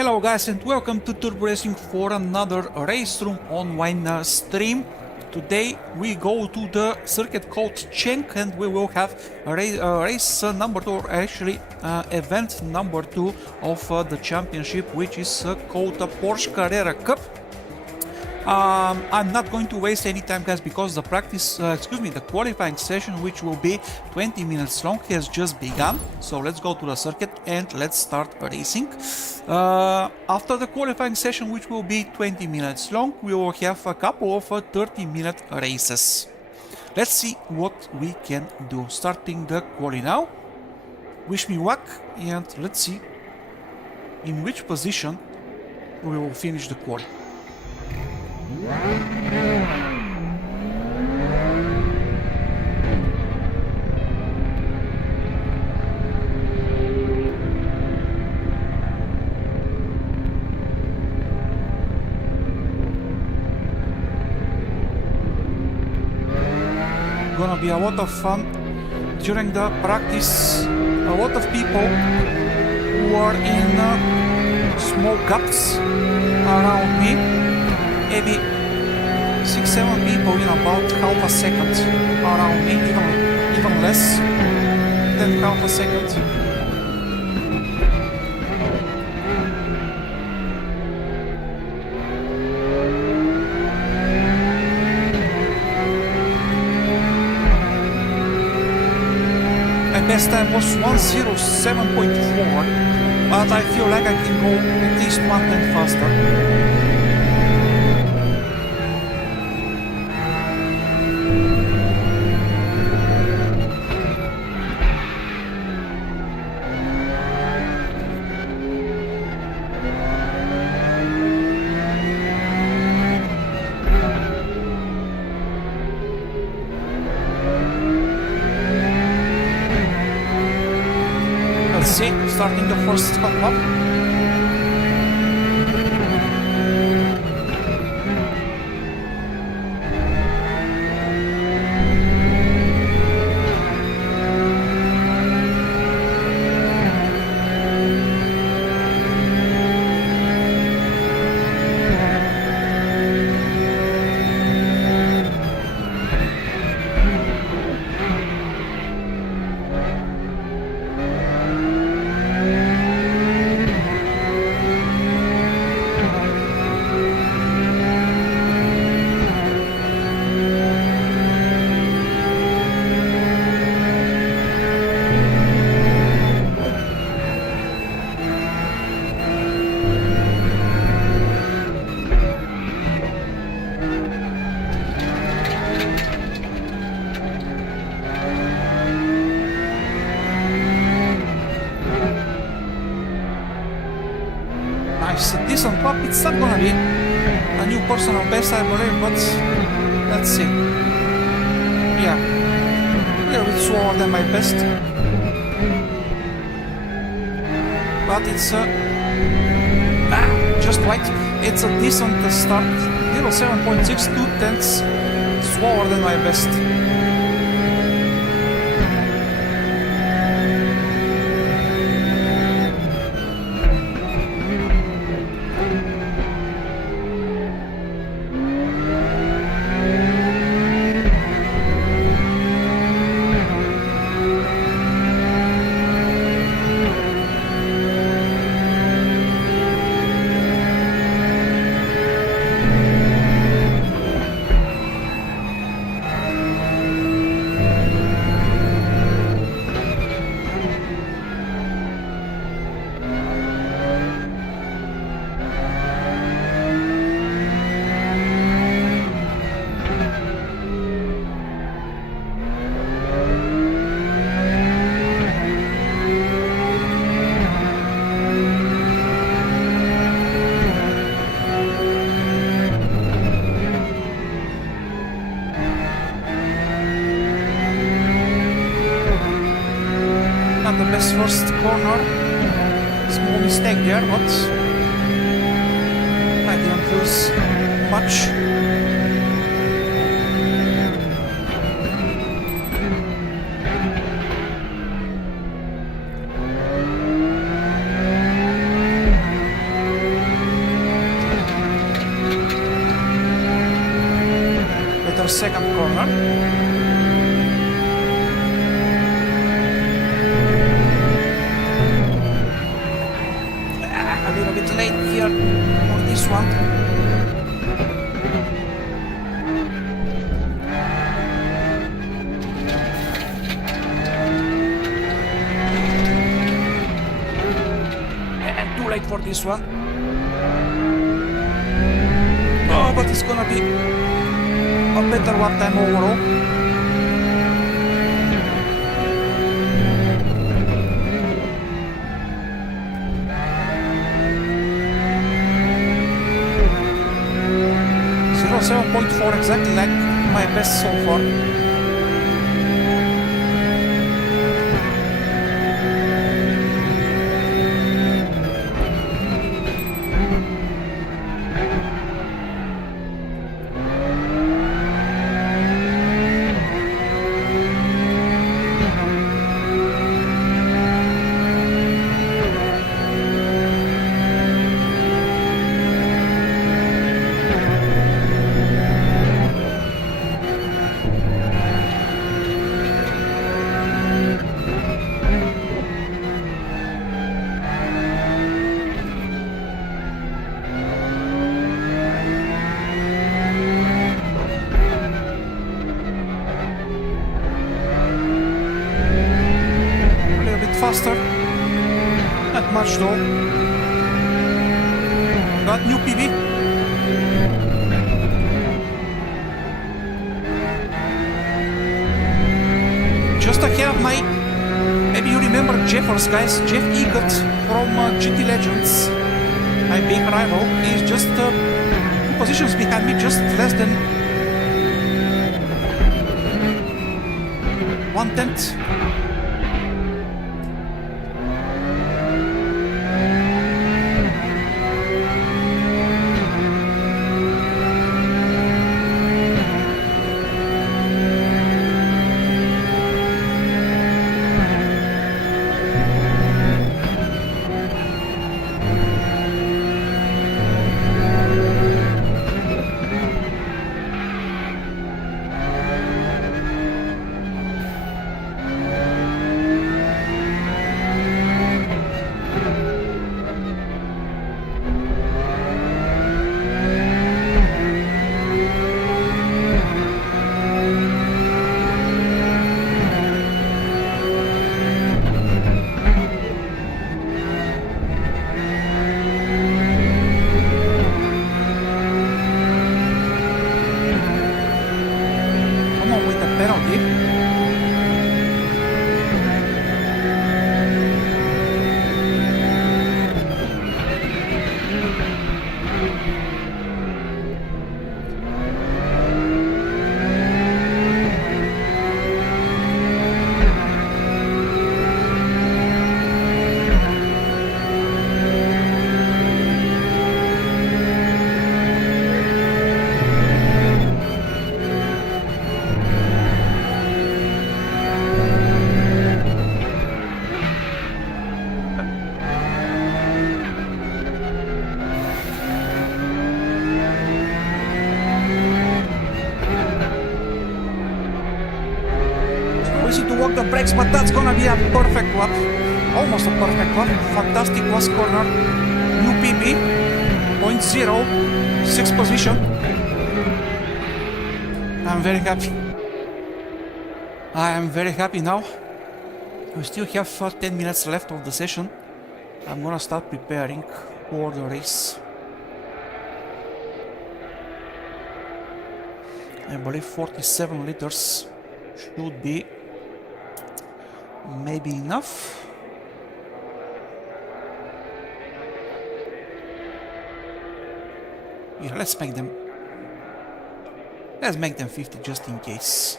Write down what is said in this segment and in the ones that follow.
Hello guys and welcome to Turbo Racing for another RaceRoom online stream. Today we go to the circuit called Chang and we will have a race number 2, or actually event number 2 of the championship, which is called the Porsche Carrera Cup. I'm not going to waste any time, guys, because the the qualifying session, which will be 20 minutes long, has just begun. So let's go to the circuit and let's start racing. After the qualifying session, which will be 20 minutes long, we will have a couple of 30-minute races. Let's see what we can do. Starting the quali now. Wish me luck, and let's see in which position we will finish the quali. Gonna be a lot of fun during the practice. A lot of people who are in small gaps around me, maybe 6-7 people in about half a second around me, even less than half a second. My best time was 1:07.4, but I feel like I can go at least 1 tenth faster. Starting the first lap. Nice, a decent lap. It's not gonna be a new personal best, I believe, but let's see. Yeah, a little bit slower than my best, but it's just right. It's a decent start. 0.762 tenths slower than my best. The best first corner, small mistake there, but I didn't lose much. second corner. A little bit late here on this one. And too late for this one. Oh, but it's gonna be a better lap time overall. Zero 7.4 exactly like my best so far. Faster, not much though. Got new PB. Just ahead of my, maybe you remember Jeffers, guys, Jeff Egot from GT Legends, my big rival. He's just 2 positions behind me, just less than 1/10. Walk the brakes, but that's gonna be a perfect lap. Almost a perfect lap. Fantastic last corner. New PB. 0.0. 6th position. I'm very happy. I am very happy now. We still have 10 minutes left of the session. I'm gonna start preparing for the race. I believe 47 liters should be maybe enough. Yeah, let's make them 50 just in case.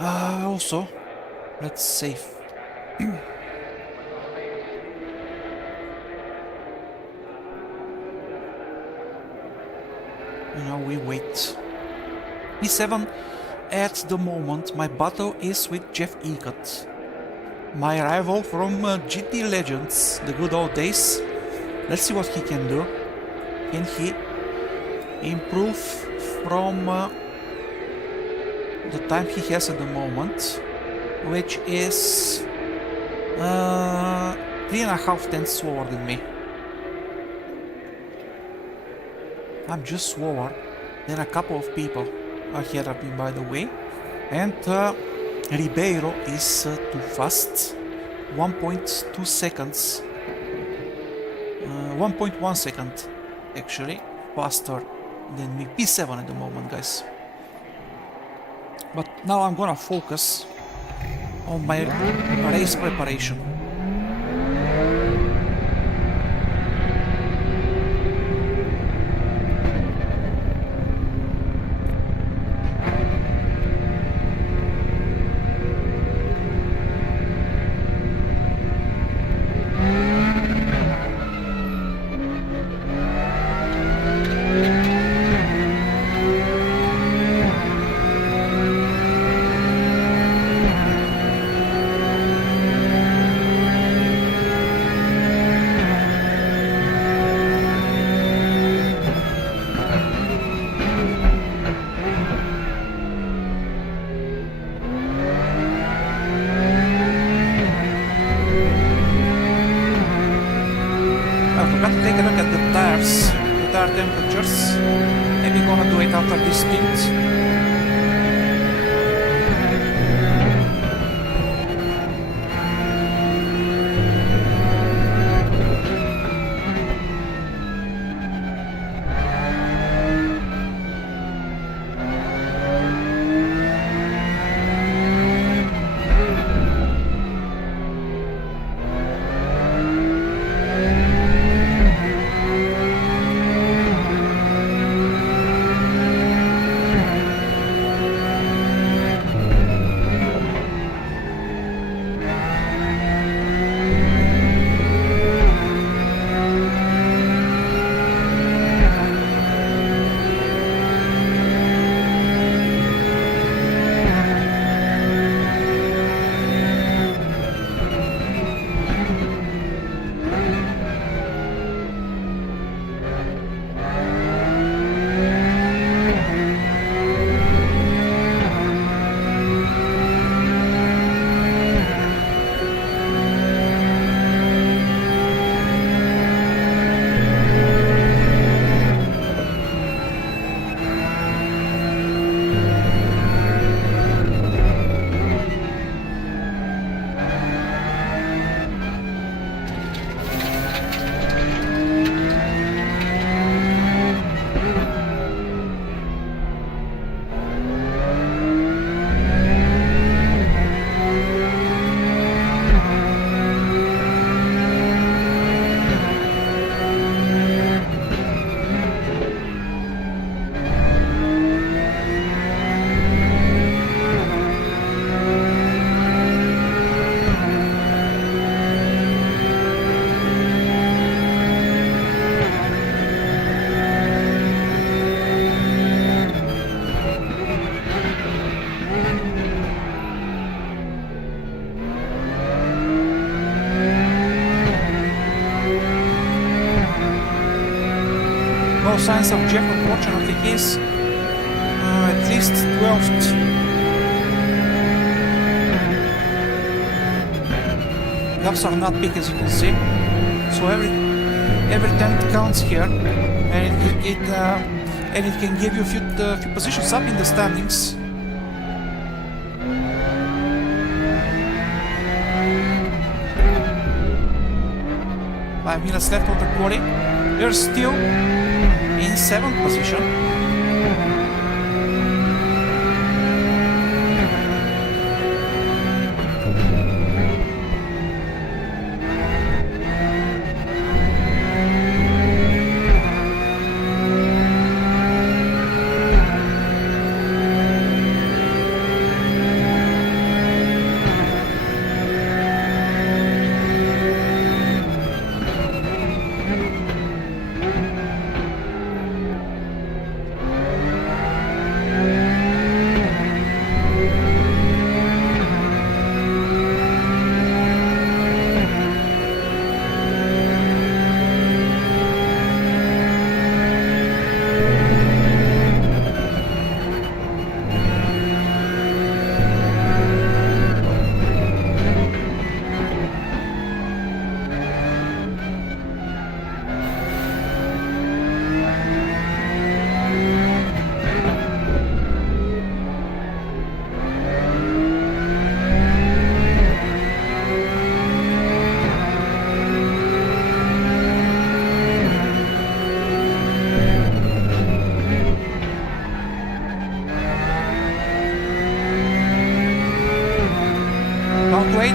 Also, let's save. Now we wait. P7 at the moment. My battle is with Jeff Egot, my rival from GT Legends, the good old days. Let's see what he can do. Can he improve from the time he has at the moment, which is 3.5 tenths slower than me. I'm just slower than a couple of people ahead of me, by the way. And Ribeiro is too fast. 1.2 seconds. 1.1 second, actually, faster than me. P7 at the moment, guys. But now I'm gonna focus on my race preparation. Take a look at the tires, the tire temperatures. Maybe gonna do it after this stint. No signs of Jeff, unfortunately. He's at least 12th. Laps are not big, as you can see. So every tenth counts here, and it can give you a few positions up in the standings. Five minutes left on the quali. We're still in 7th position.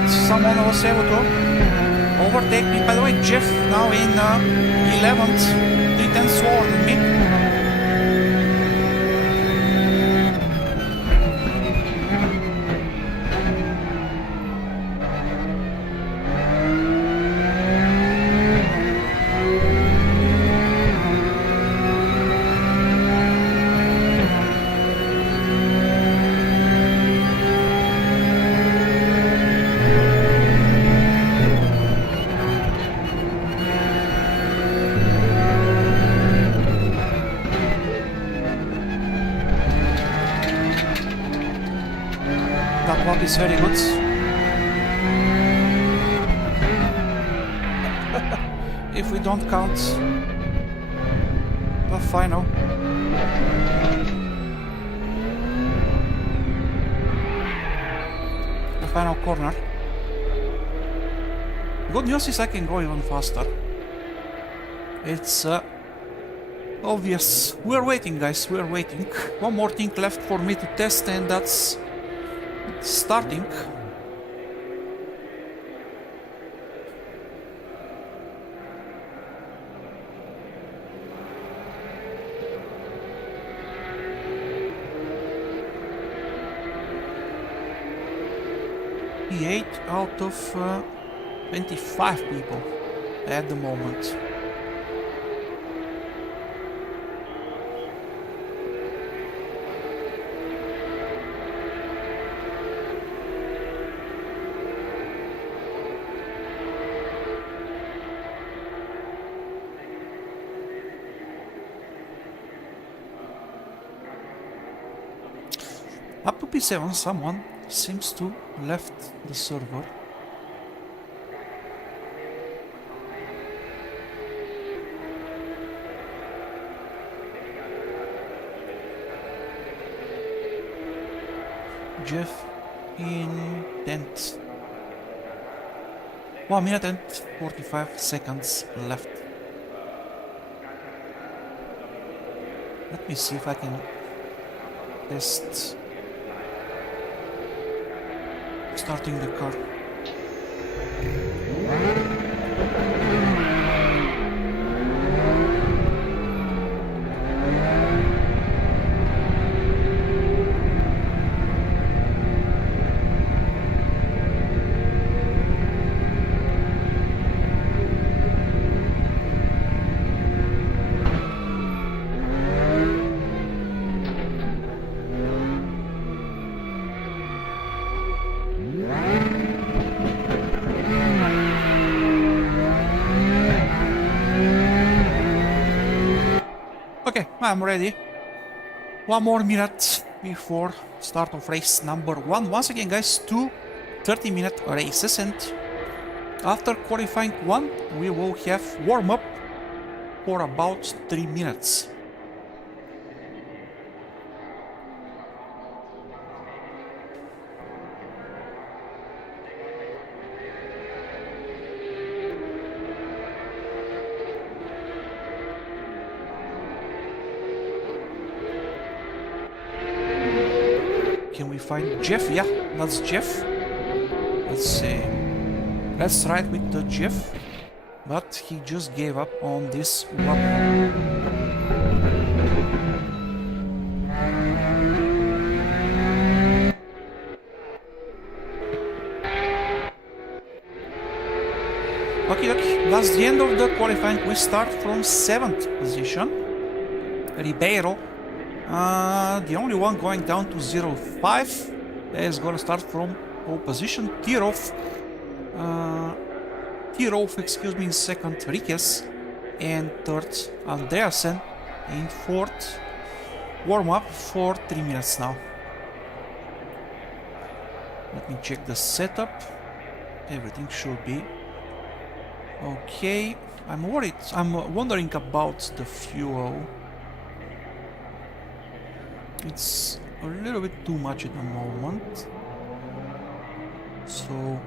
someone was able to overtake me. By the way, Jeff now in 11th, 3 tenths slower than me. That one is very good. If we don't count the final. The final corner. Good news is I can go even faster. It's obvious. We're waiting, guys, we're waiting. One more thing left for me to test, and that's starting. Eight out of 25 people at the moment. Up to P7, someone seems to left the server. Jeff in 10th. 1 minute and 45 seconds left. Let me see if I can test starting the car. I'm ready. 1 more minute before start of race number 1. Once again, guys, 2 30-minute races, and after qualifying 1 we will have warm-up for about 3 minutes. Can we find Jeff? Yeah, that's Jeff. Let's see. Let's ride with the Jeff. But he just gave up on this one. Okay, that's the end of the qualifying. We start from 7th position. Ribeiro. The only one going down to 0.5 is gonna start from pole position. Tirov, excuse me, in 2nd, Riquez, and 3rd, Andreasen, in 4th. Warm up for 3 minutes now. Let me check the setup. Everything should be okay. I'm wondering about the fuel. It's a little bit too much at the moment, so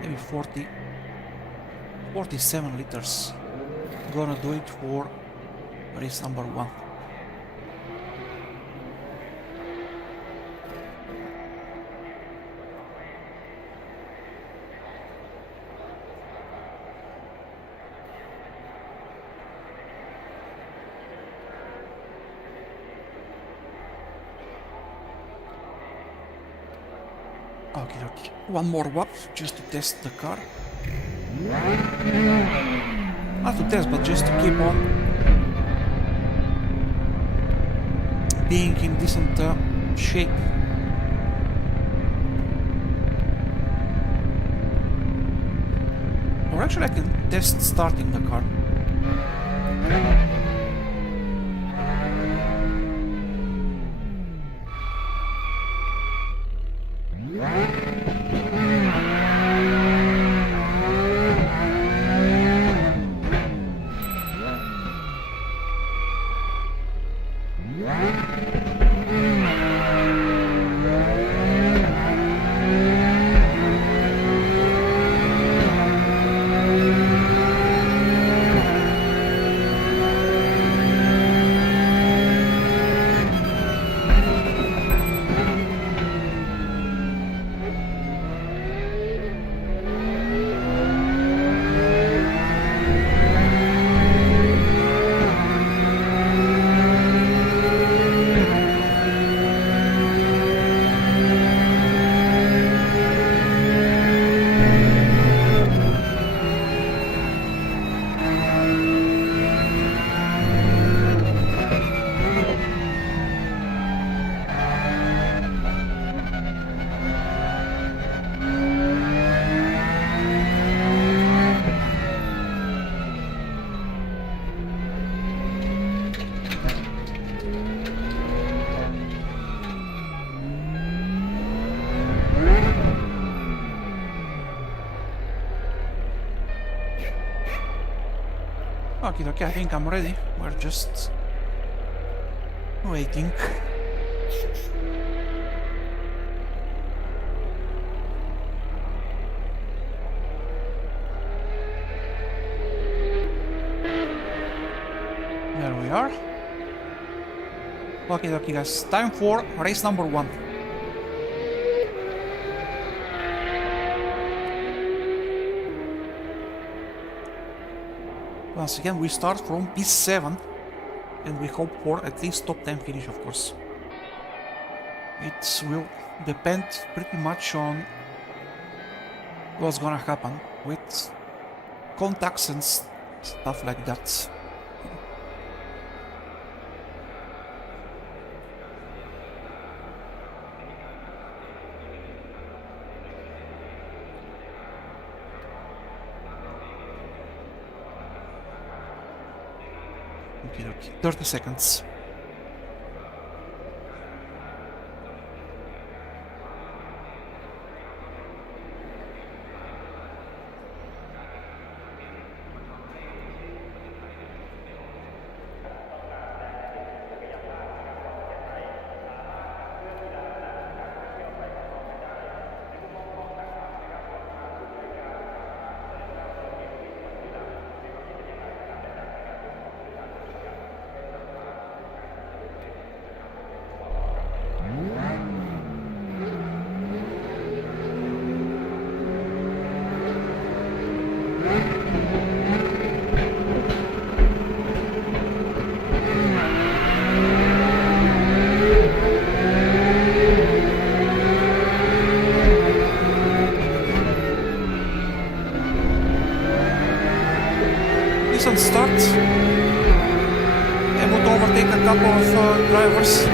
maybe 47 liters. Gonna do it for race number 1. Okay, okay. One more wap just to test the car. Not to test, but just to keep on being in decent shape. Or actually I can test starting the car. Okay, I think I'm ready. We're just waiting. There we are. Okay, guys, time for race number 1. Once again, we start from P7 and we hope for at least top 10 finish, of course. It will depend pretty much on what's gonna happen with contacts and stuff like that. Okay, 30 seconds. Decent start. Able to overtake a couple of drivers.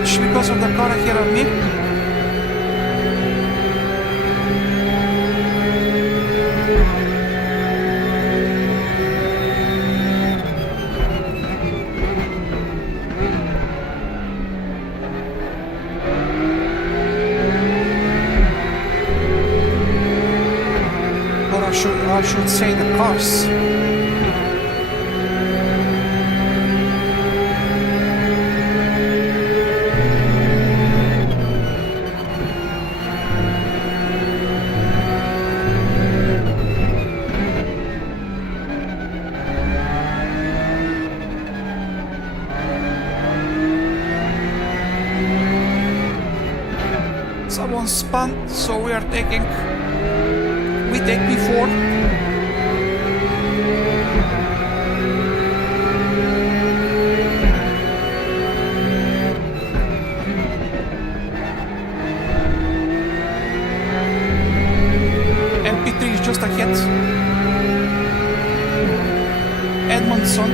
much because of the car ahead of me. Or I should say the cars. Someone spun, so we take before. And P3 is just ahead. Edmondson.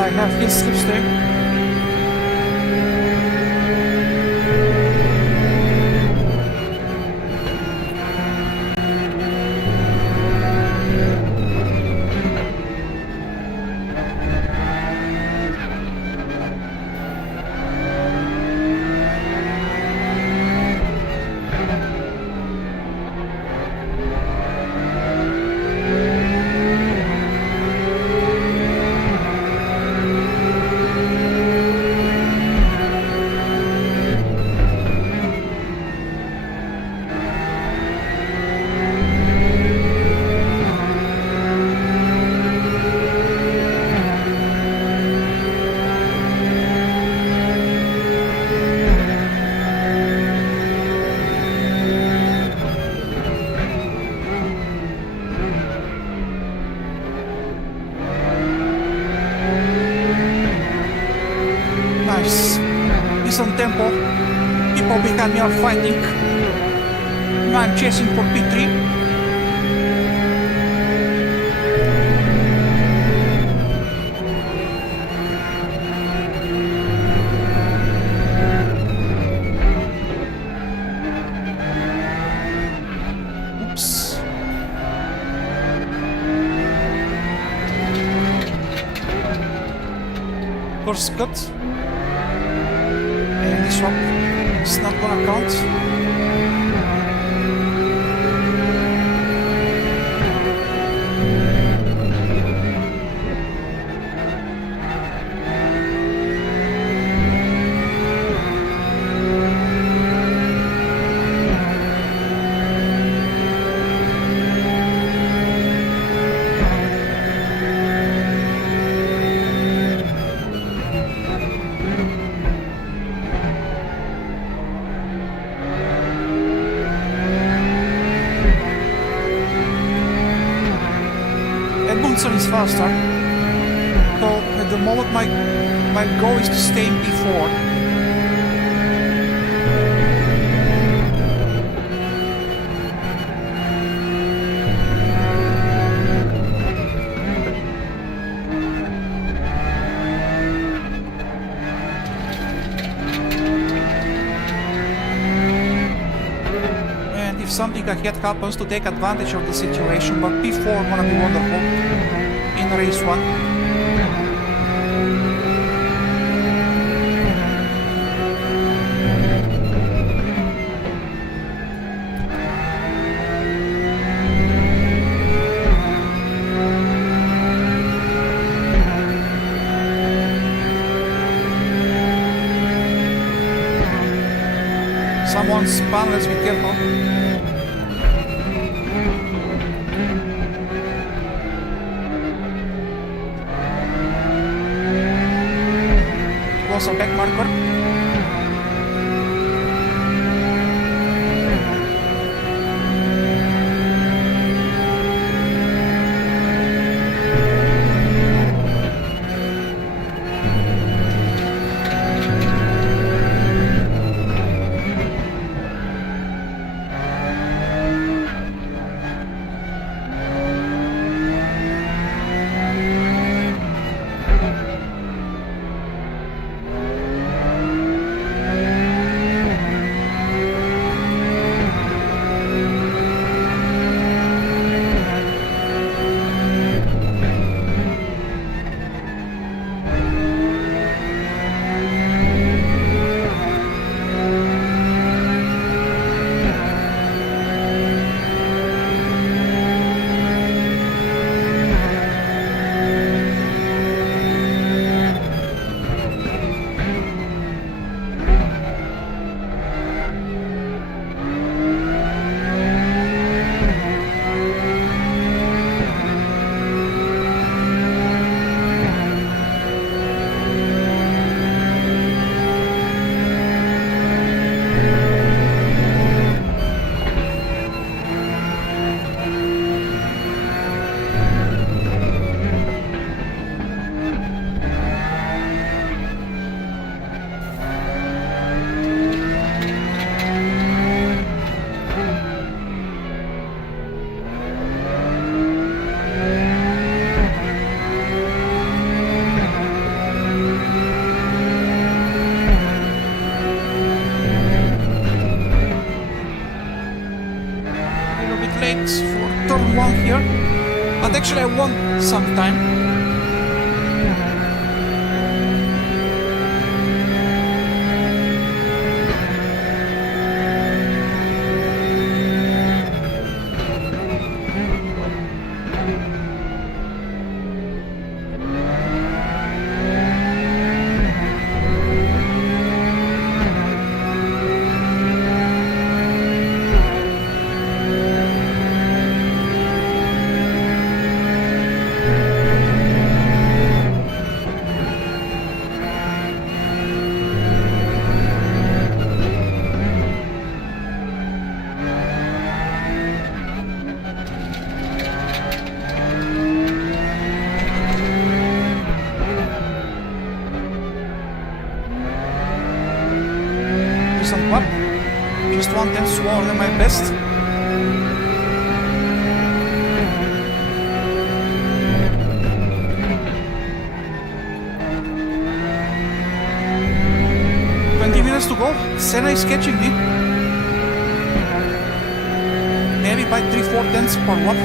I have his slips there. Nice. Decent tempo. People behind me are fighting. Now I'm chasing for P3. First cut, and this one is not gonna count. Edmondson is faster, so at the moment my goal is to stay in P4. And if something ahead happens, to take advantage of the situation, but P4 gonna be wonderful in race 1. Someone spun, let's be careful. It was a back marker. here. But actually I won some time. Just 1/10 slower than my best. Minutes to go. Senna is catching me. Maybe by 3-4 tenths per lap.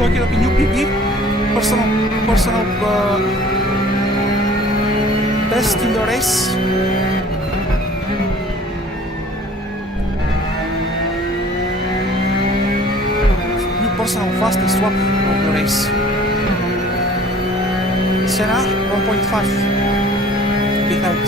Working up a new PB, personal best in the race. New personal fastest swap of the race. Senna 1.5 behind.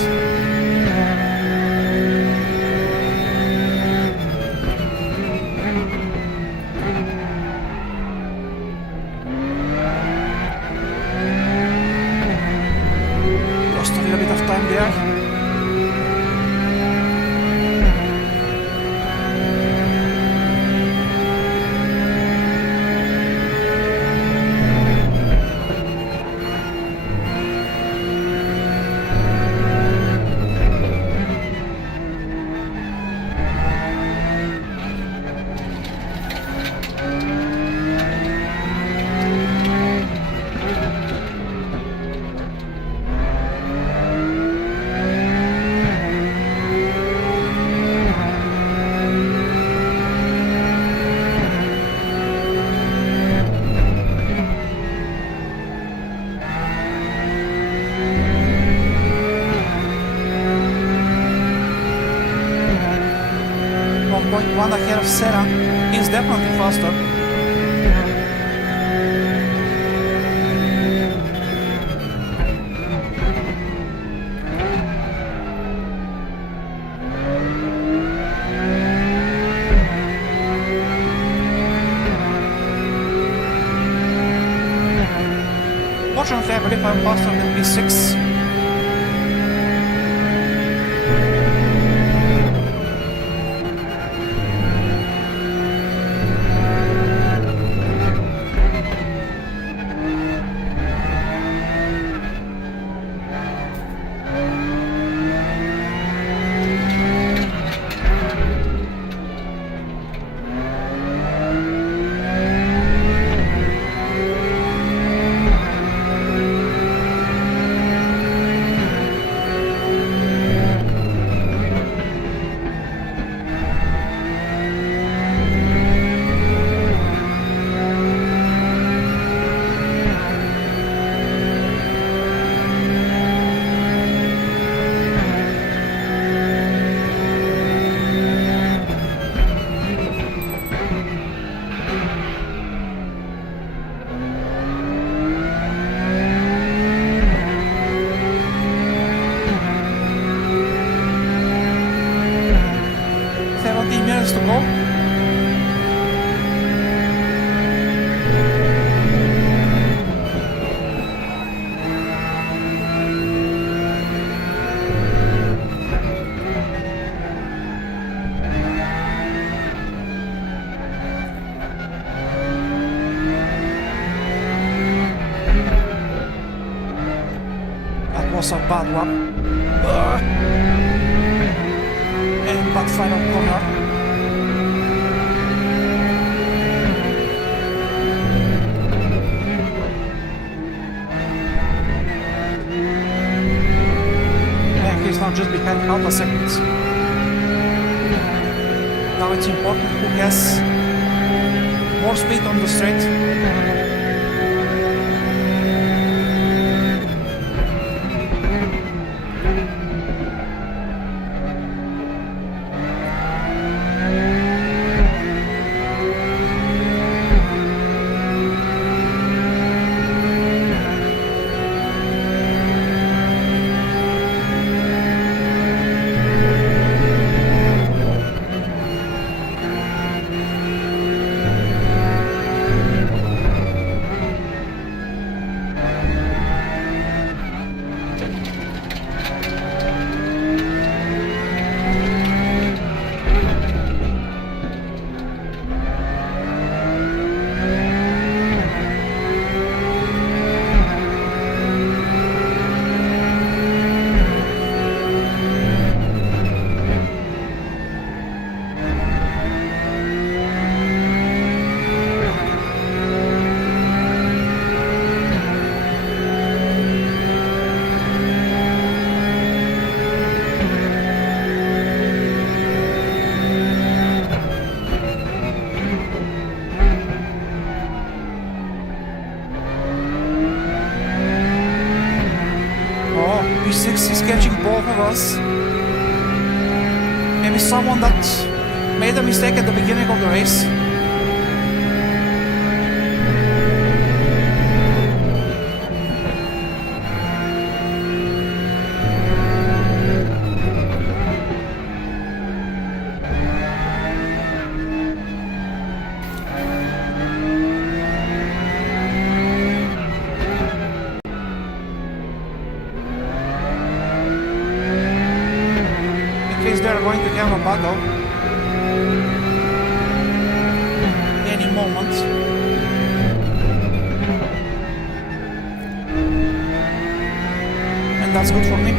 One ahead of Senna. He's definitely faster. Fortunately, I believe I'm faster than V6. To go. bad one. And bad final corner. And he's now just behind half a second. Now it's important who has more speed on the straight. Is catching both of us. Maybe someone that made a mistake at the beginning of the race. They're going to have a battle any moment. And that's good for me.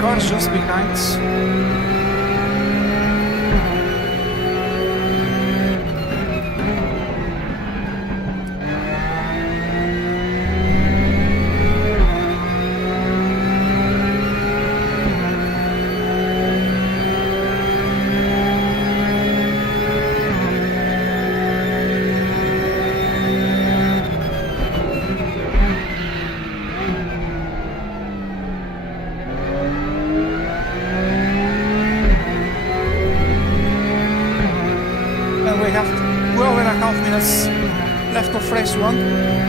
Cars just behind. We have 12.5 minutes left of race 1.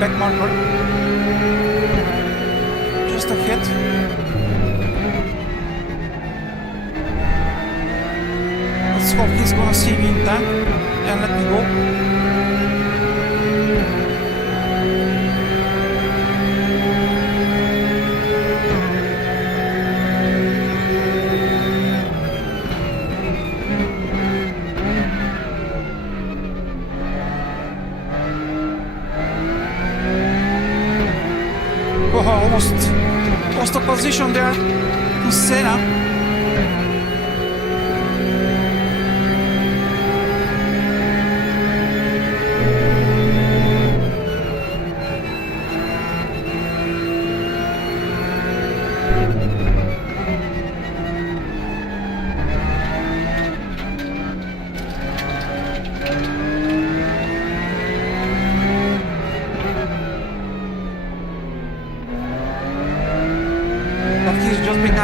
Back marker just ahead. Let's hope he's gonna see me in time and let me go. almost lost a position there to Senna.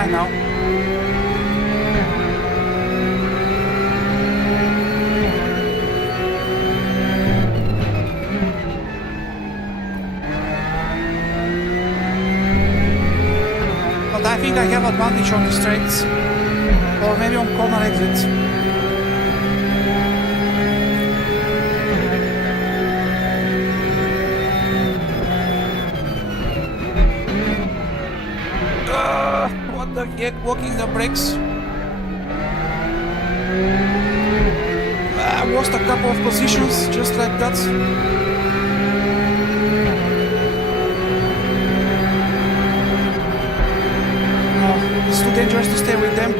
Now. But I think I have advantage on the straights, or maybe on corner exits. Walking the brakes. I lost a couple of positions just like that. Oh, it's too dangerous to stay with them.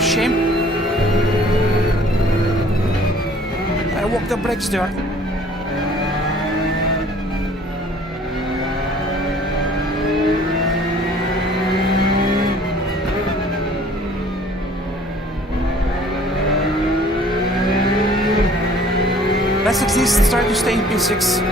Shame. I walked the brakes there. Let's at least try to stay in P6.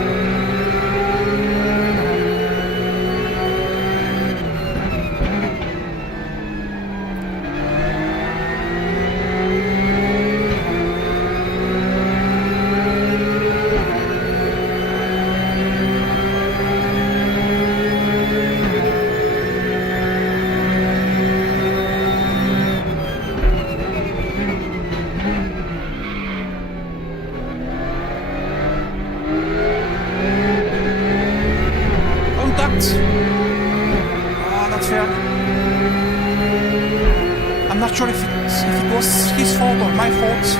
Not fair. I'm not sure if it was his fault or my fault.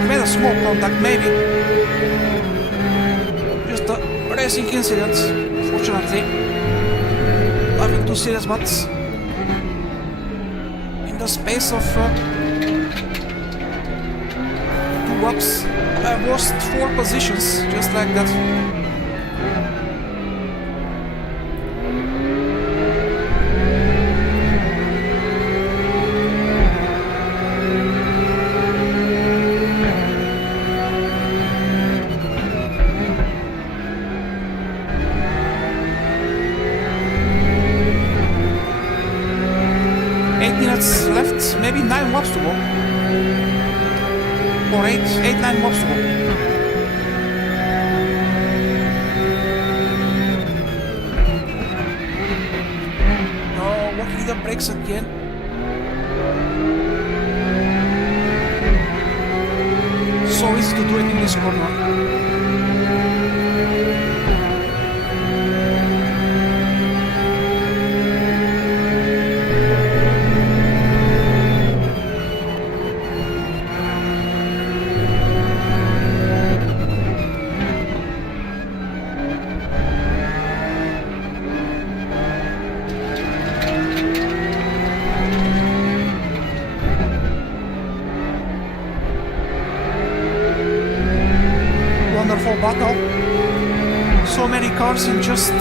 We made a small contact, maybe. Just a racing incident, fortunately. Nothing too serious, but in the space of 2 laps, I lost 4 positions, just like that. Left, maybe 9 laps to go. Or 9 laps to go. No, walking the brakes again. So easy to do it in this corner. Wonderful battle. So many cars in just a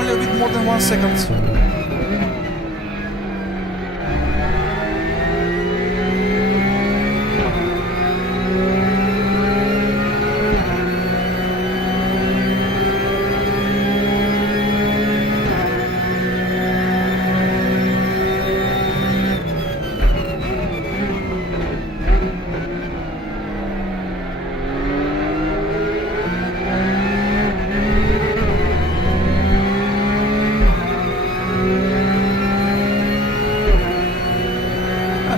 little bit more than 1 second.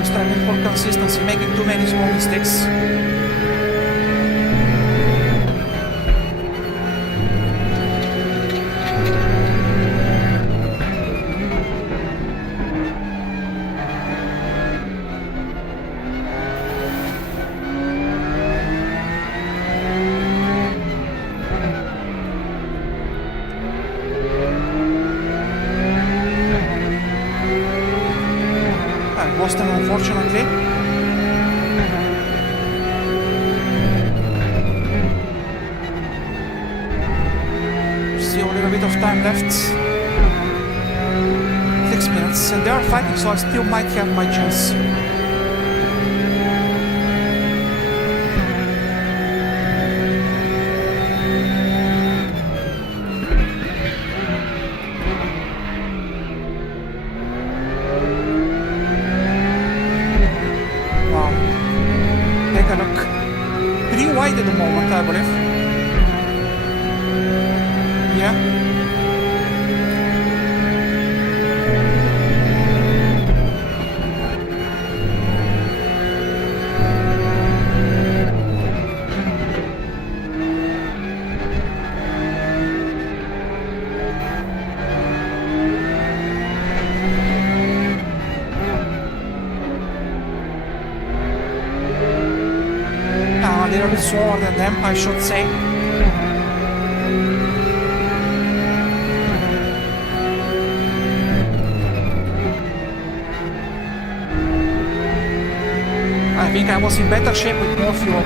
Struggling for consistency, making too many small mistakes. lost them unfortunately. Still a little bit of time left. 6 minutes, and they are fighting, so I still might have my chance. At the moment, I believe. Yeah. A little bit slower than them, I should say. I think I was in better shape with more fuel.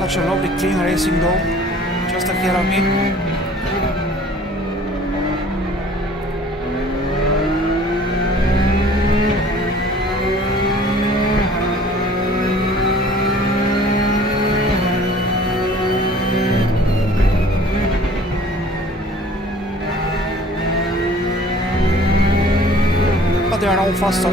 Such a lovely clean racing though, just ahead of me. But they are all faster.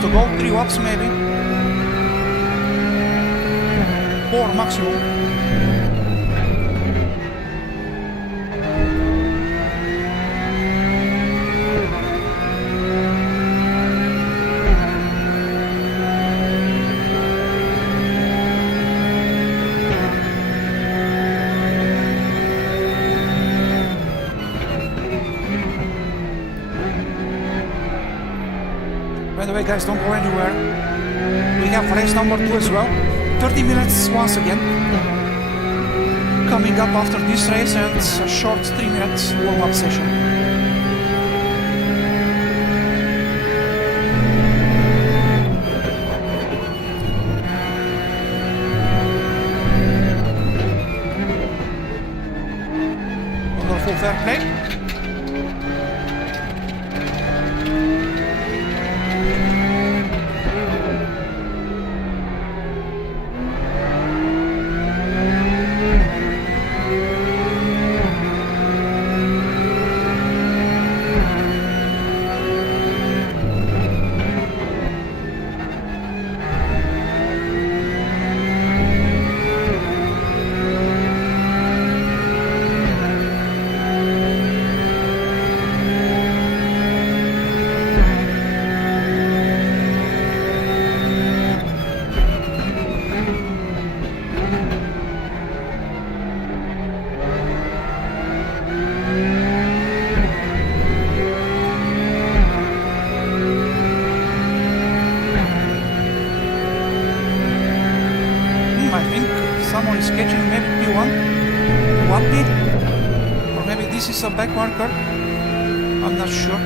To go 3 laps maybe, 4 maximum. By the way, guys, don't go anywhere. We have race number 2 as well. 30 minutes once again. Coming up after this race and a short 3 minutes warm-up session. Wonderful fair play. Wappy? Or maybe this is a back marker? I'm not sure.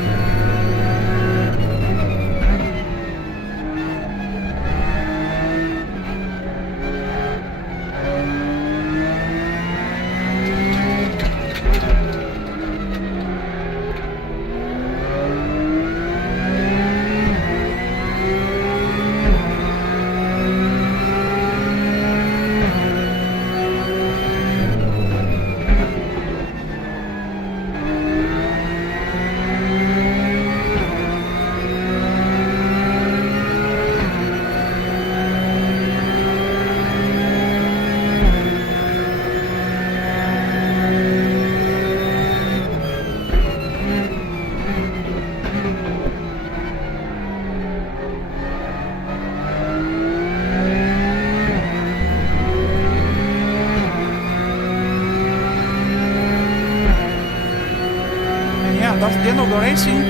That's the end of the racing.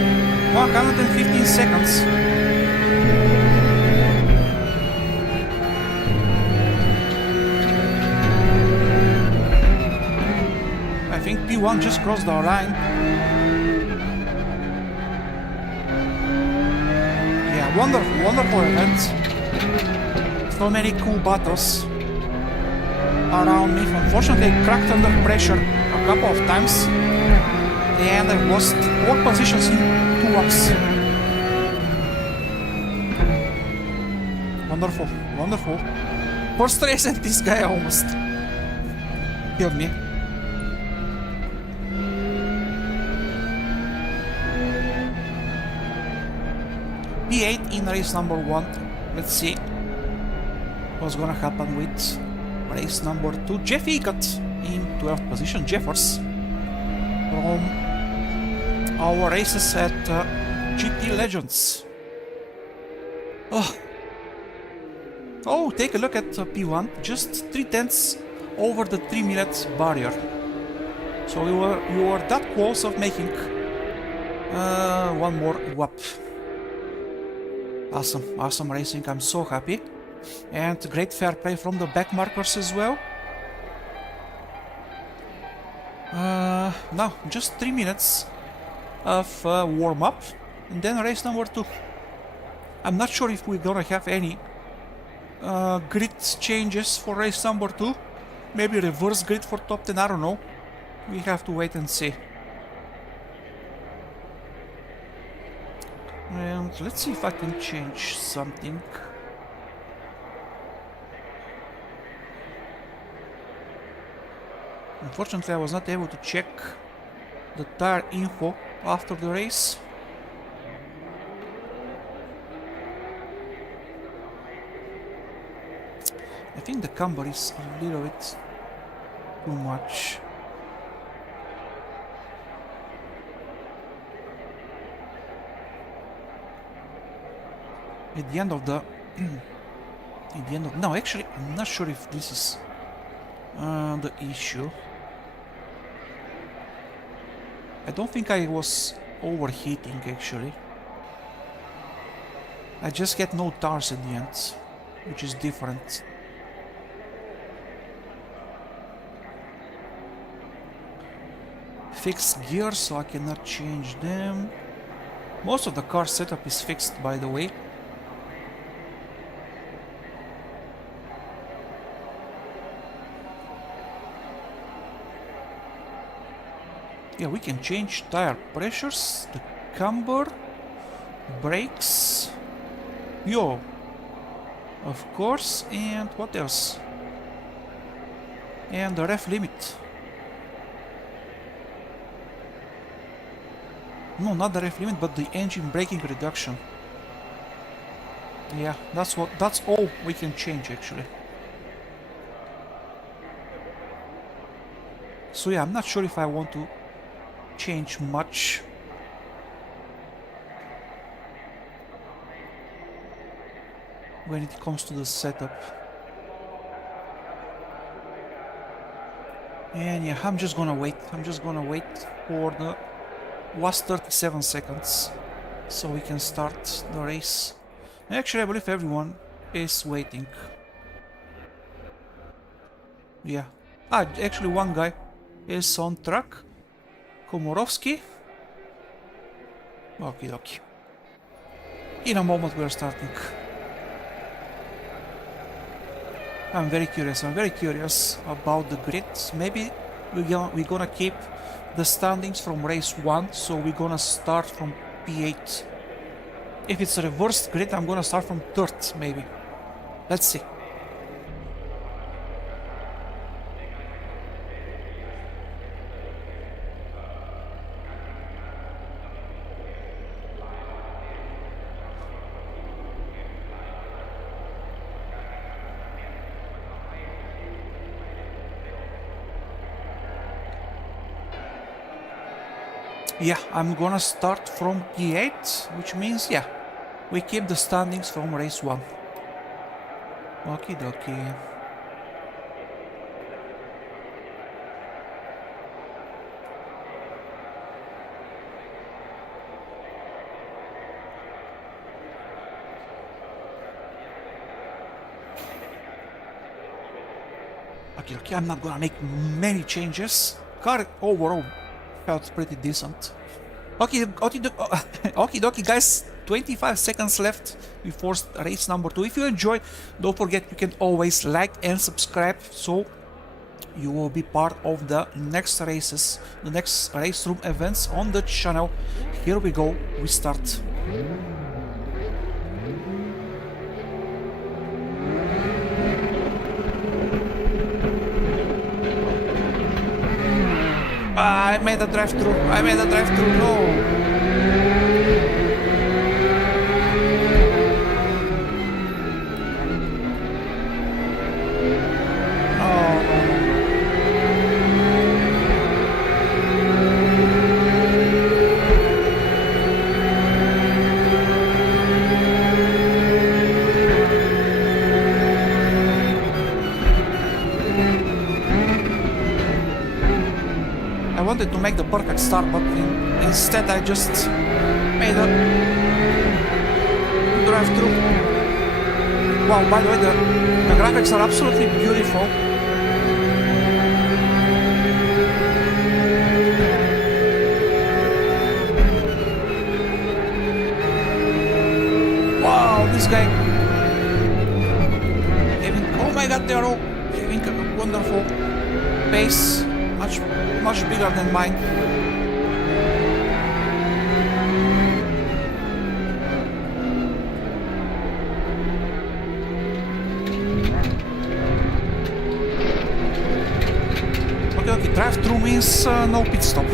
115 seconds. I think P1 just crossed the line. Yeah, wonderful, wonderful event. So many cool battles around me. Unfortunately, I cracked under pressure a couple of times. And I lost 4 positions in 2 laps. Wonderful, wonderful. First race and this guy almost killed me. P8 in race number 1. Let's see what's gonna happen with race number 2. Jeffy got in 12th position. Jeffers from our races at GT Legends. Oh, take a look at P1, just 3/10 over the 3-minute barrier. So you were that close of making one more WAP. Awesome, awesome racing, I'm so happy. And great fair play from the back markers as well. Now, just 3 minutes of warm-up, and then race number 2. I'm not sure if we're gonna have any grid changes for race number 2. Maybe reverse grid for top 10, I don't know. We have to wait and see. And let's see if I can change something. Unfortunately, I was not able to check the tire info after the race. I think the camber is a little bit too much. At the end of the no, actually I'm not sure if this is the issue. I don't think I was overheating actually. I just get no tars at the end, which is different. Fixed gears, so I cannot change them. Most of the car setup is fixed, by the way. Yeah, we can change tire pressures, the camber, brakes, yo, of course, and what else? And the ref limit. No, not the ref limit, but the engine braking reduction. Yeah, that's all we can change actually. So yeah, I'm not sure if I want to change much. When it comes to the setup. And yeah, I'm just gonna wait for the last 37 seconds so we can start the race. Actually, I believe everyone is waiting. Yeah. Actually one guy is on track. Komorovsky. Okie dokie. In a moment we're starting. I'm very curious about the grid. Maybe we're gonna keep the standings from race 1, so we're gonna start from P8. If it's a reversed grid, I'm gonna start from 3rd, maybe. Let's see. Yeah, I'm gonna start from P8, which means, yeah, we keep the standings from race 1. Okie dokie. Okay, I'm not gonna make many changes. Car overall felt pretty decent. Okie dokie, guys. 25 seconds left before race number 2. If you enjoyed, don't forget you can always like and subscribe, so you will be part of the next races, the next RaceRoom events on the channel. Here we go. We start. I made a drive-through. No. I wanted to make the perfect start, but instead I just made a drive-through. Wow, by the way, the graphics are absolutely beautiful. Wow, this guy having, oh my god, they are all having a wonderful pace. Much bigger than mine. Okay, drive-through means no pit stop.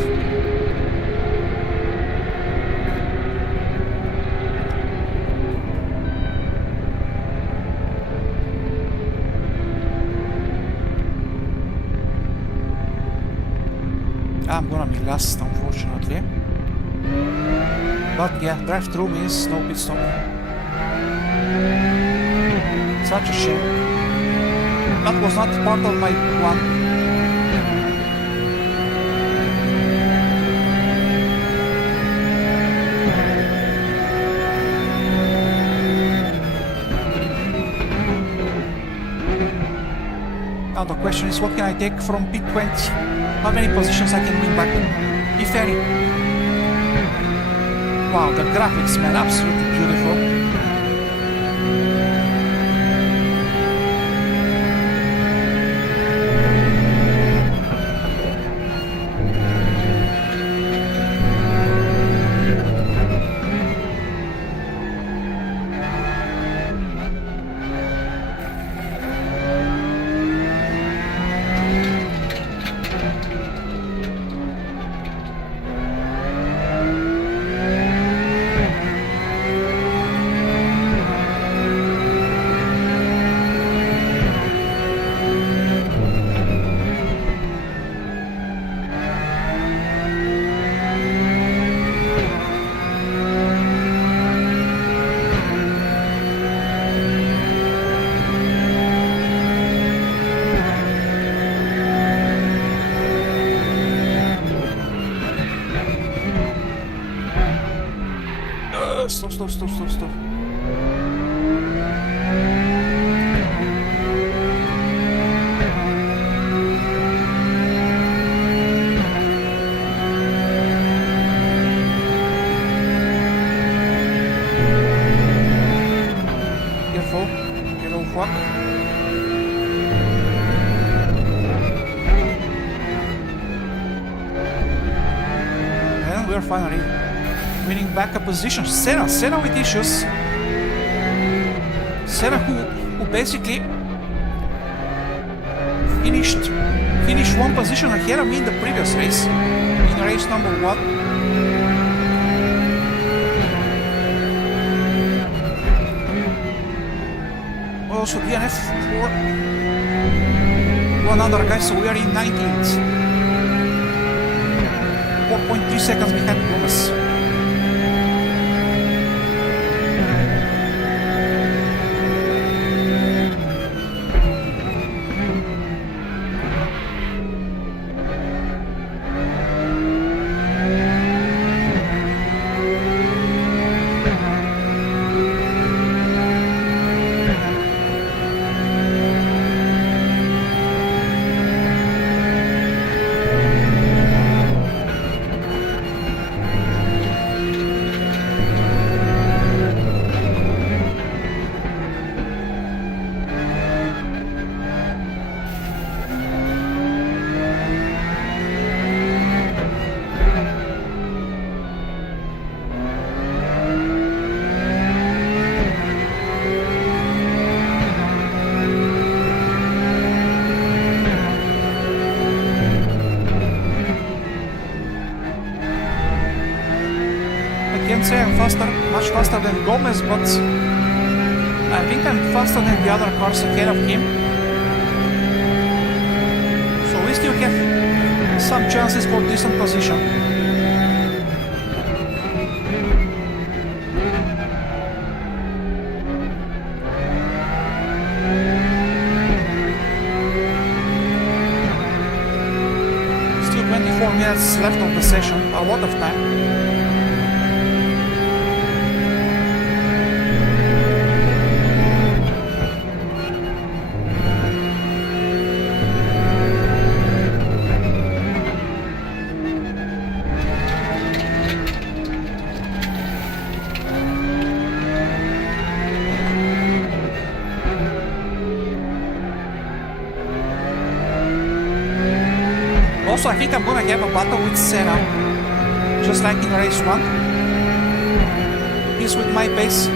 I'm gonna be last, unfortunately. But yeah, drive-through means no pit stop. Such a shame. That was not part of my plan. Now the question is, what can I take from P20? How many positions I can win back, if any? Wow, the graphics, man, absolutely beautiful. Stop. we are finally winning back a position. Senna with issues. Senna who basically finished one position ahead of me in the previous race, in race number 1. Also DNF for one other guy, so we are in 19th. 4.3 seconds behind Gomez. Say I'm faster, much faster than Gomez, but I think I'm faster than the other cars ahead of him. So we still have some chances for decent position. Still 24 minutes left of the session, a lot of time. Also, I think I'm gonna have a battle with Senna, just like in race 1. He's with my pace.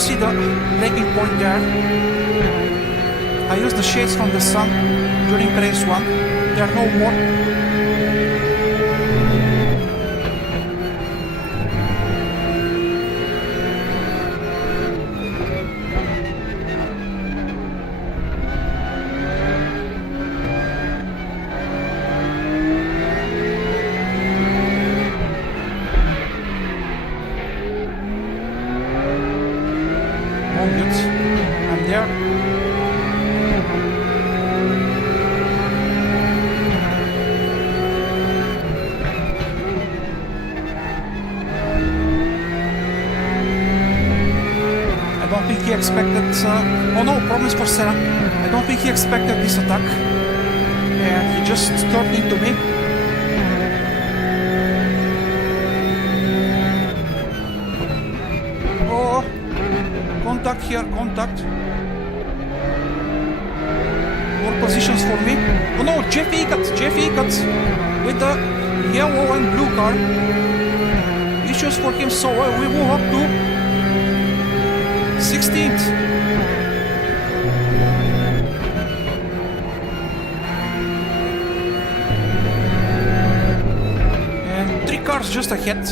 see the breaking point there. I used the shades from the sun during race 1. There are no more. I'm there. I don't think he expected... oh no, problems for Senna. I don't think he expected this attack. And he just turned into me. Oh, contact here, contact. More positions for me. Oh no, Jeff Eckert with the yellow and blue car. Issues for him, so we move up to 16th. And 3 cars just ahead.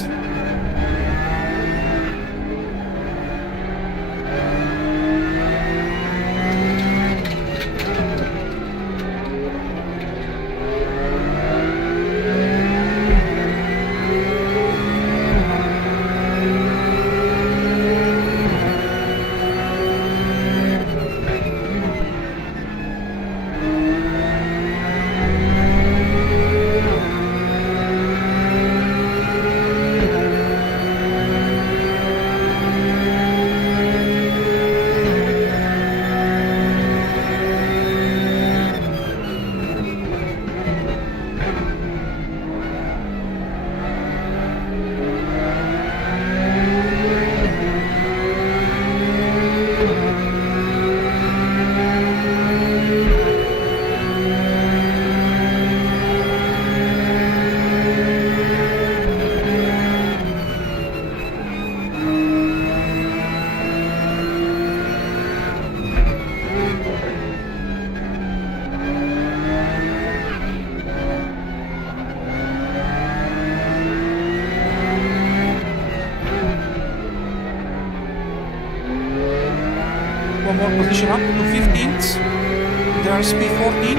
One more position up to 15th. There's P14.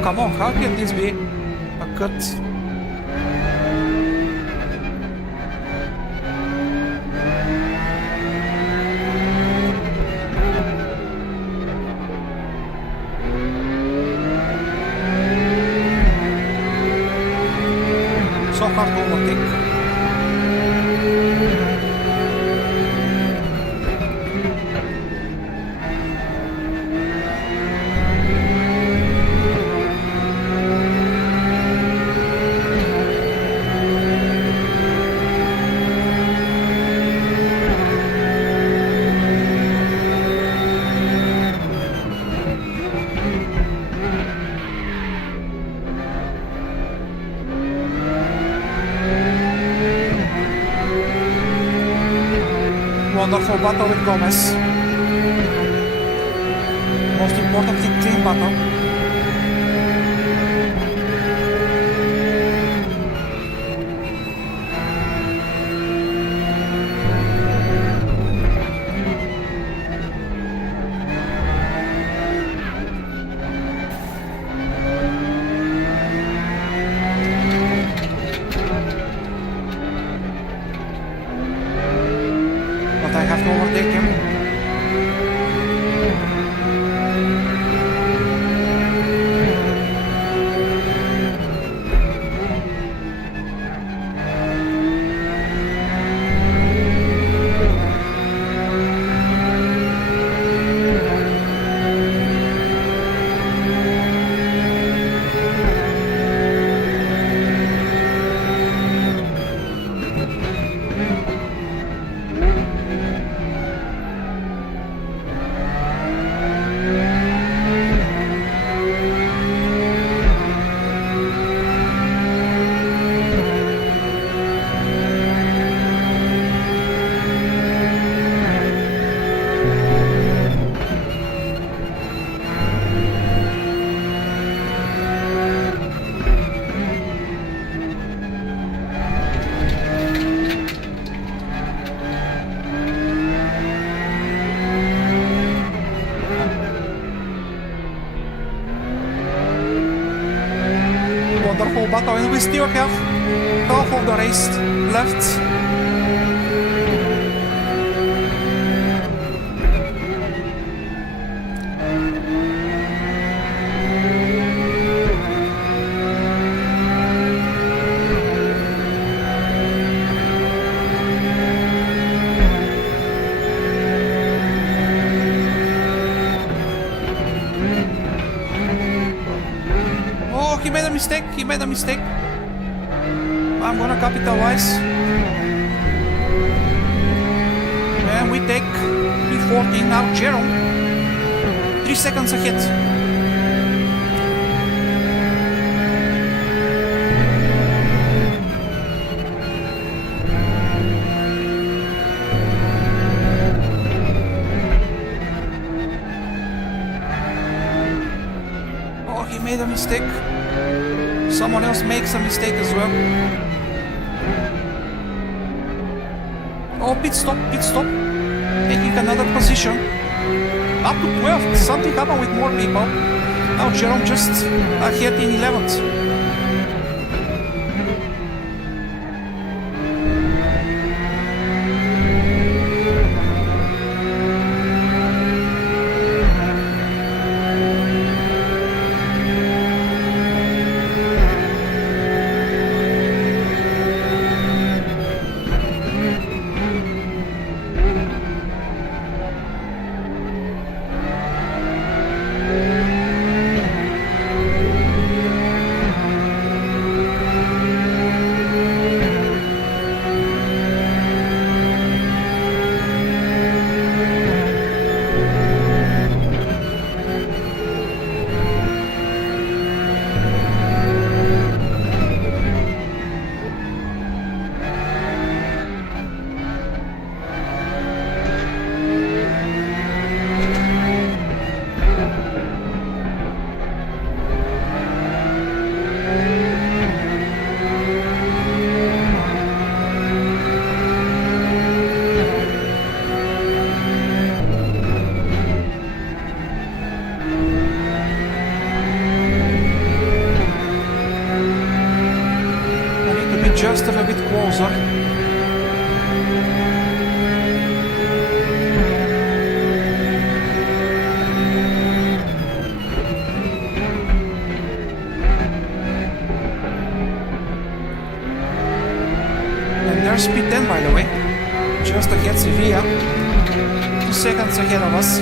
Come on, how can this be a cut? So hard to overtake. Wonderful battle with Gomez. Most importantly, clean battle. wonderful battle, and we still have half of the race left. He made a mistake. I'm gonna capitalize. And we take P14 now. Jerome 3 seconds ahead. Oh, he made a mistake. Someone else makes a mistake as well. Oh, pit stop, taking another position. Up to 12th, something happened with more people. Now Jerome just ahead in 11th. Just a little bit closer. And there's P10 by the way. Just ahead Sevilla. 2 seconds ahead of us.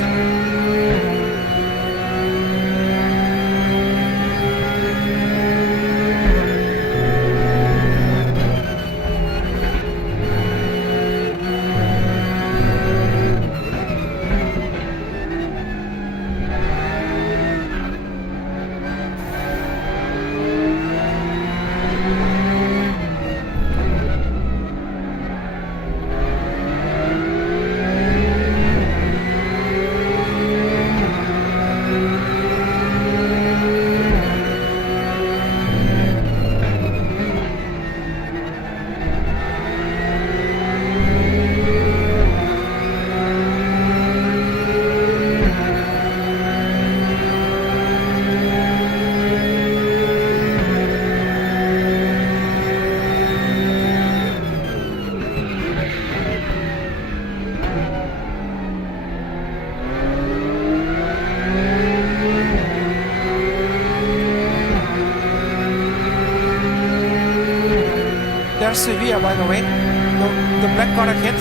There's Sevilla, by the way, the black car ahead.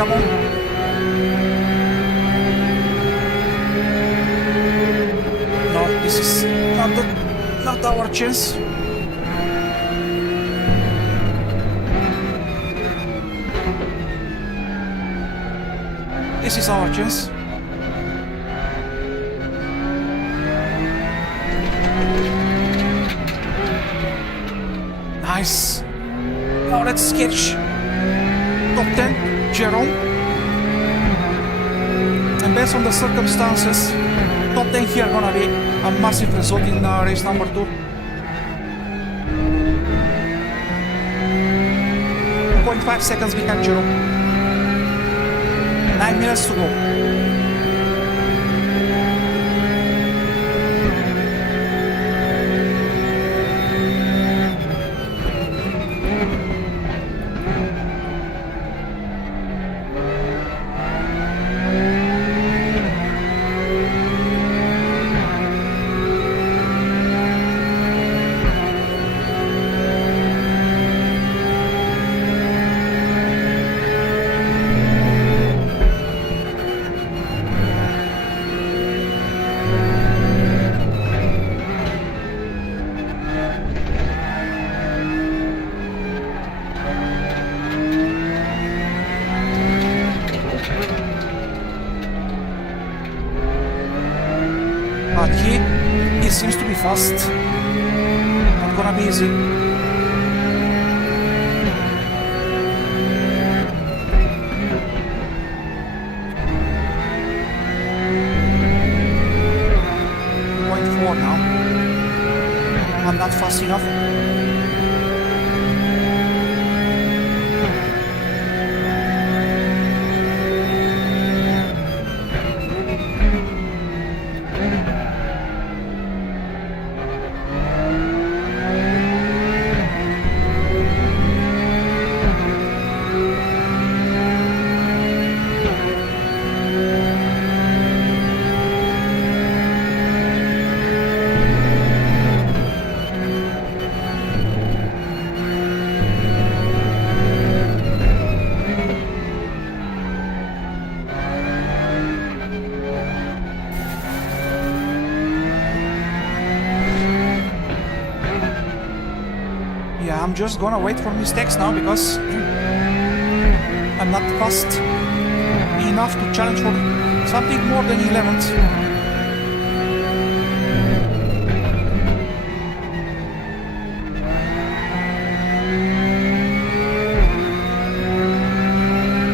come on. No, this is not our chance. This is our chance. Nice. Now let's sketch top 10, Jerome. And based on the circumstances, top 10 here gonna be a massive result in race number 2. 2.5 seconds behind Jerome. 9 minutes to go. But he seems to be fast. Not gonna be easy. .4 now. I'm not fast enough. Yeah, I'm just gonna wait for mistakes now because I'm not fast enough to challenge for something more than 11th.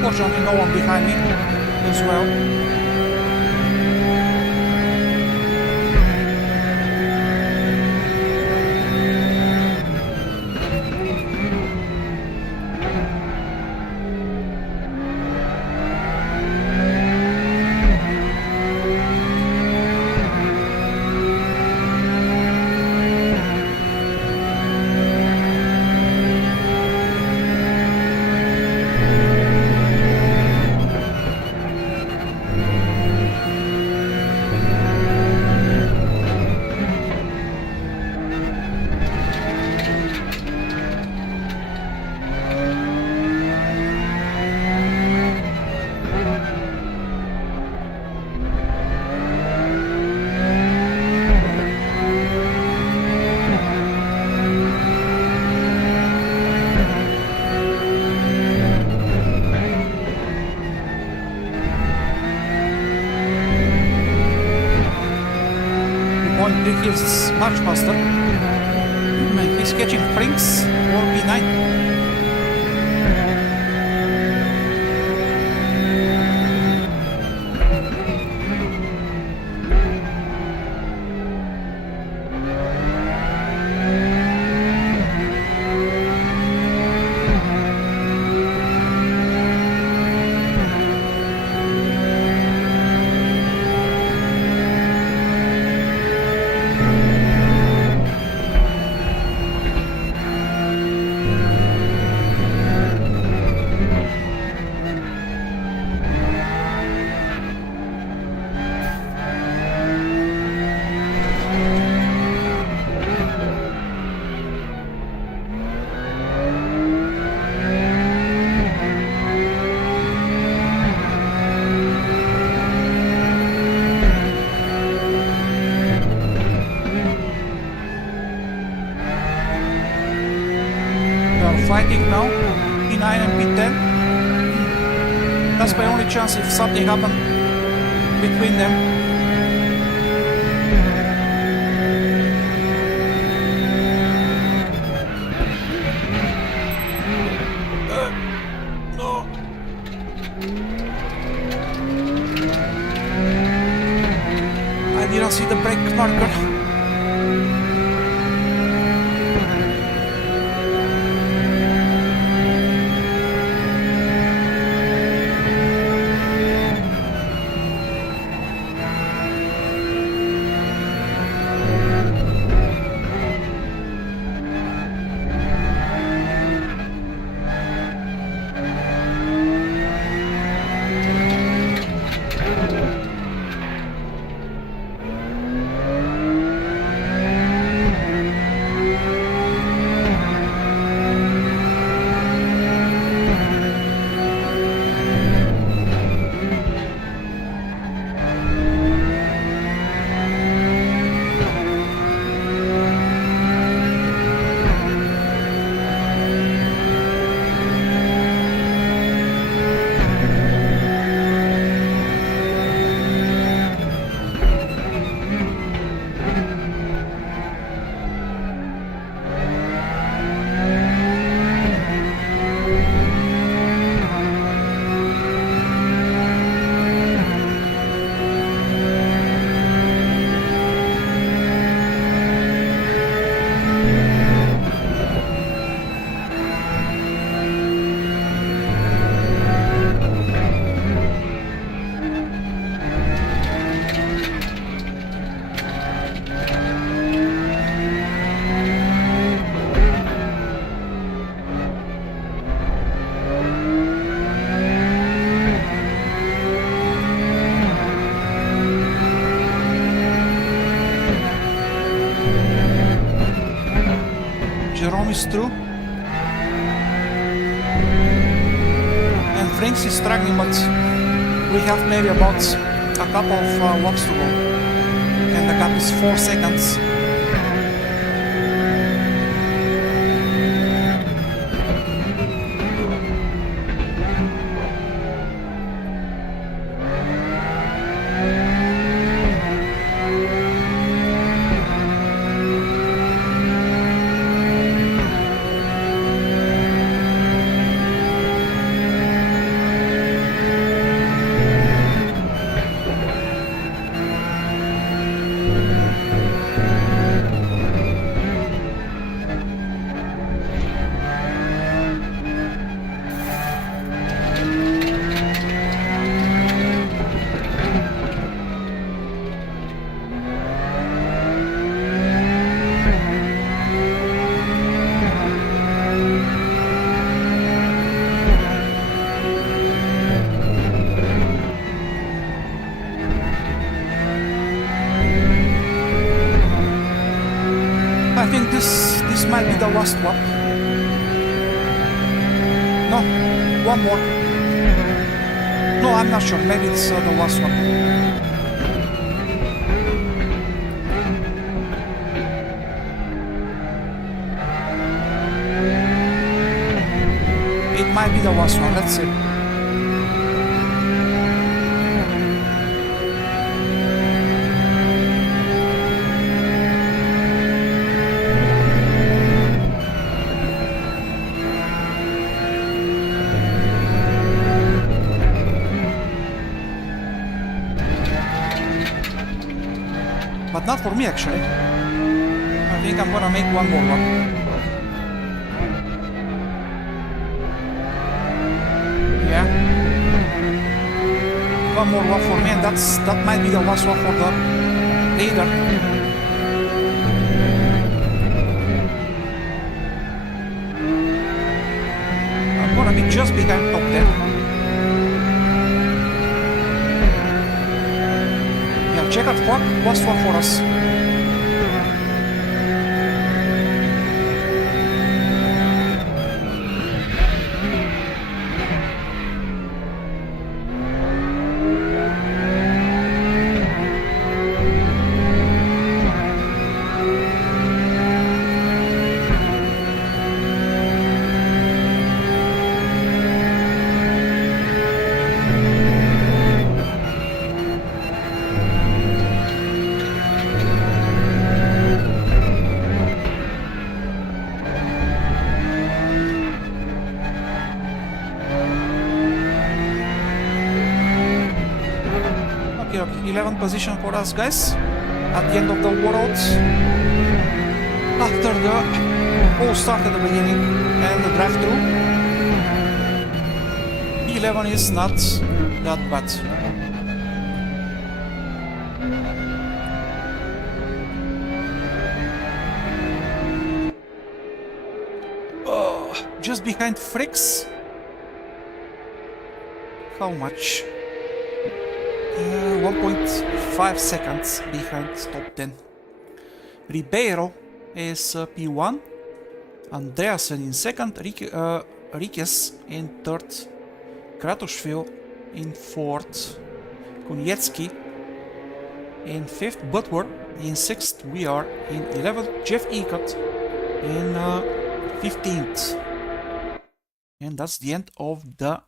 Fortunately, no one behind me as well. He's much faster. He's catching Prinks or B9. fighting now, P9 and P10. That's my only chance if something happens between them. No. I didn't see the brake marker. Is through, and Franks is struggling, but we have maybe about a couple of laps to go, and the gap is 4 seconds. I think this might be the last one. No, one more. No, I'm not sure. Maybe it's the last one. It might be the last one. Let's see. But not for me, actually. I think I'm gonna make one more lap. Yeah. One more lap for me, and that might be the last one for the leader. I'm gonna be just behind top 10. Checkered flag, last one for us. okay, okay. 11th position for us, guys. At the end of the world. After the whole start at the beginning and the drive-through. 11 is not that bad. Just behind Fricks. How much? 1.5 seconds behind top 10. Ribeiro is P1. Andreasen in second. Rikes in third. Kratoshvili in fourth. Kuniecki in fifth. Butler in sixth. We are in 11th. Jeff Eckert in 15th. And that's the end of the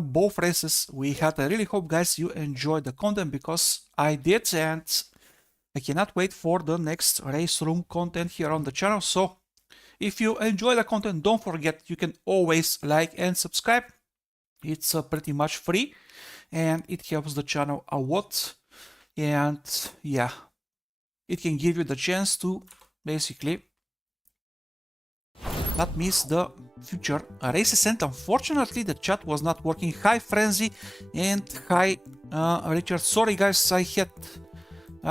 both races we had. I really hope, guys, you enjoyed the content, because I did, and I cannot wait for the next race room content here on the channel. So if you enjoy the content, don't forget you can always like and subscribe. It's pretty much free and it helps the channel a lot, and yeah, it can give you the chance to basically not miss the future races. And unfortunately the chat was not working. Hi Frenzy and hi Richard. Sorry guys, I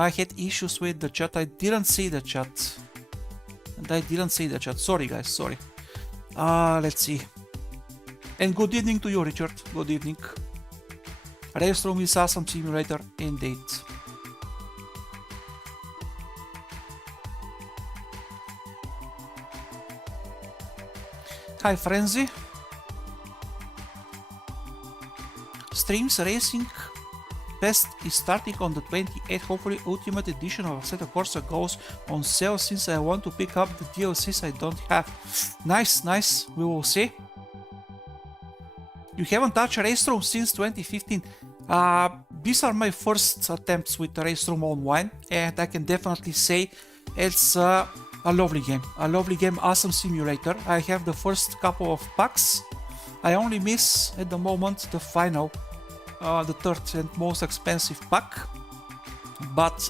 had issues with the chat. I didn't see the chat. Sorry guys, sorry. Let's see. And good evening to you, Richard. Good evening. RaceRoom is awesome simulator indeed. Hi Frenzy. Streams Racing Fest is starting on the 28th. Hopefully Ultimate Edition of Assetto Corsa goes on sale, since I want to pick up the DLCs I don't have. Nice, nice. We will see. You haven't touched RaceRoom since 2015. These are my first attempts with RaceRoom Online, and I can definitely say it's a lovely game, awesome simulator. I have the first couple of packs. I only miss at the moment the final, the third and most expensive pack, but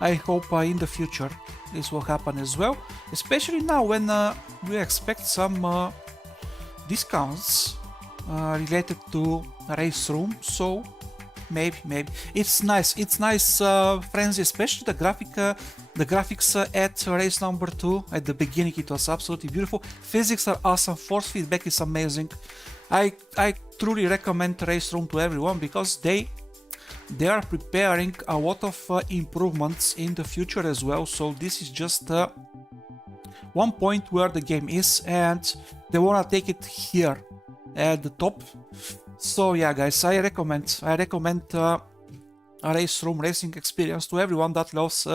I hope in the future this will happen as well, especially now when we expect some discounts related to RaceRoom. So maybe it's nice, friends, especially the graphics at race number 2 at the beginning. It was absolutely beautiful. Physics are awesome, force feedback is amazing. I truly recommend RaceRoom to everyone, because they are preparing a lot of improvements in the future as well. So this is just one point where the game is, and they wanna take it here at the top. So yeah guys, I recommend a RaceRoom racing experience to everyone that loves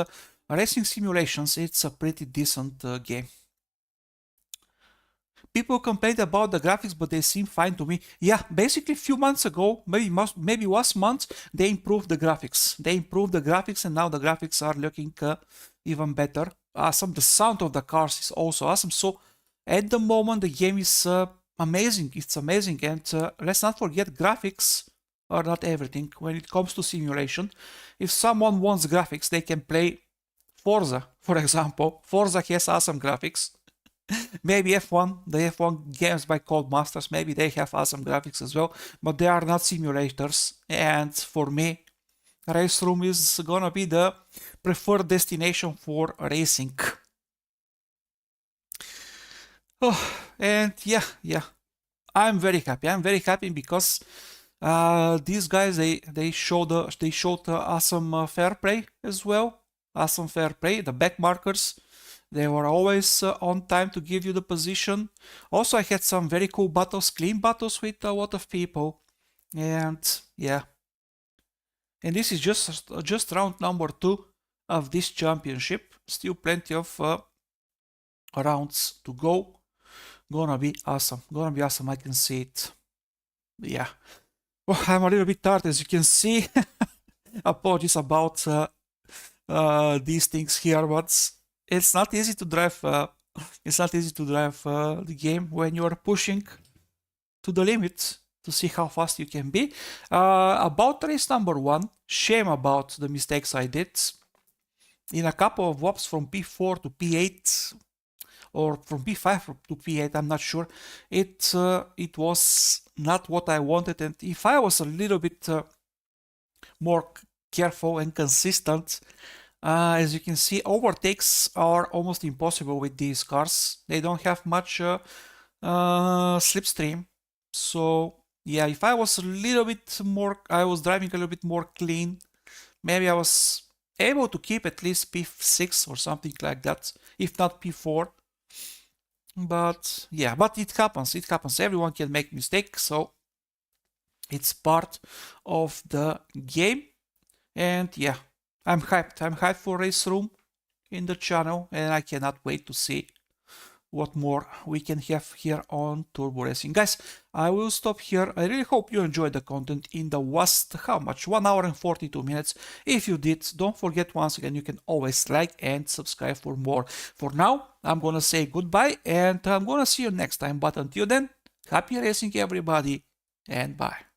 racing simulations. It's a pretty decent game. People complained about the graphics, but they seem fine to me. Yeah, basically a few months ago, maybe last month, they improved the graphics. And now the graphics are looking even better. Awesome. The sound of the cars is also awesome. So at the moment the game is amazing. It's amazing, and let's not forget, graphics are not everything when it comes to simulation. If someone wants graphics, they can play Forza, for example. Forza has awesome graphics. Maybe F1, the F1 games by Codemasters, maybe they have awesome graphics as well, but they are not simulators. And for me, RaceRoom is gonna be the preferred destination for racing. Oh, and yeah, I'm very happy because these guys, they showed awesome fair play as well. Awesome fair play. The back markers, they were always on time to give you the position. Also, I had some very cool battles, clean battles with a lot of people, and yeah. And this is just round number 2 of this championship. Still plenty of rounds to go. Gonna be awesome. I can see it. Yeah. Well, I'm a little bit tired, as you can see. Apologies about these things here, but it's not easy to drive. The game when you are pushing to the limit. to see how fast you can be. About race number 1, shame about the mistakes I did. In a couple of laps from P4 to P8, or from P5 to P8, I'm not sure. It was not what I wanted, and if I was a little bit more careful and consistent, as you can see, overtakes are almost impossible with these cars. They don't have much slipstream. So yeah, if I was a little bit more, I was driving a little bit more clean, maybe I was able to keep at least P6 or something like that, if not P4. But yeah, but it happens, everyone can make mistakes, so it's part of the game. And yeah, I'm hyped for RaceRoom in the channel, and I cannot wait to see what more we can have here on Turbo Racing. Guys, I will stop here. I really hope you enjoyed the content in the last, how much? 1 hour and 42 minutes. If you did, don't forget, once again, you can always like and subscribe for more. For now, I'm gonna say goodbye, and I'm gonna see you next time. But until then, happy racing everybody, and bye.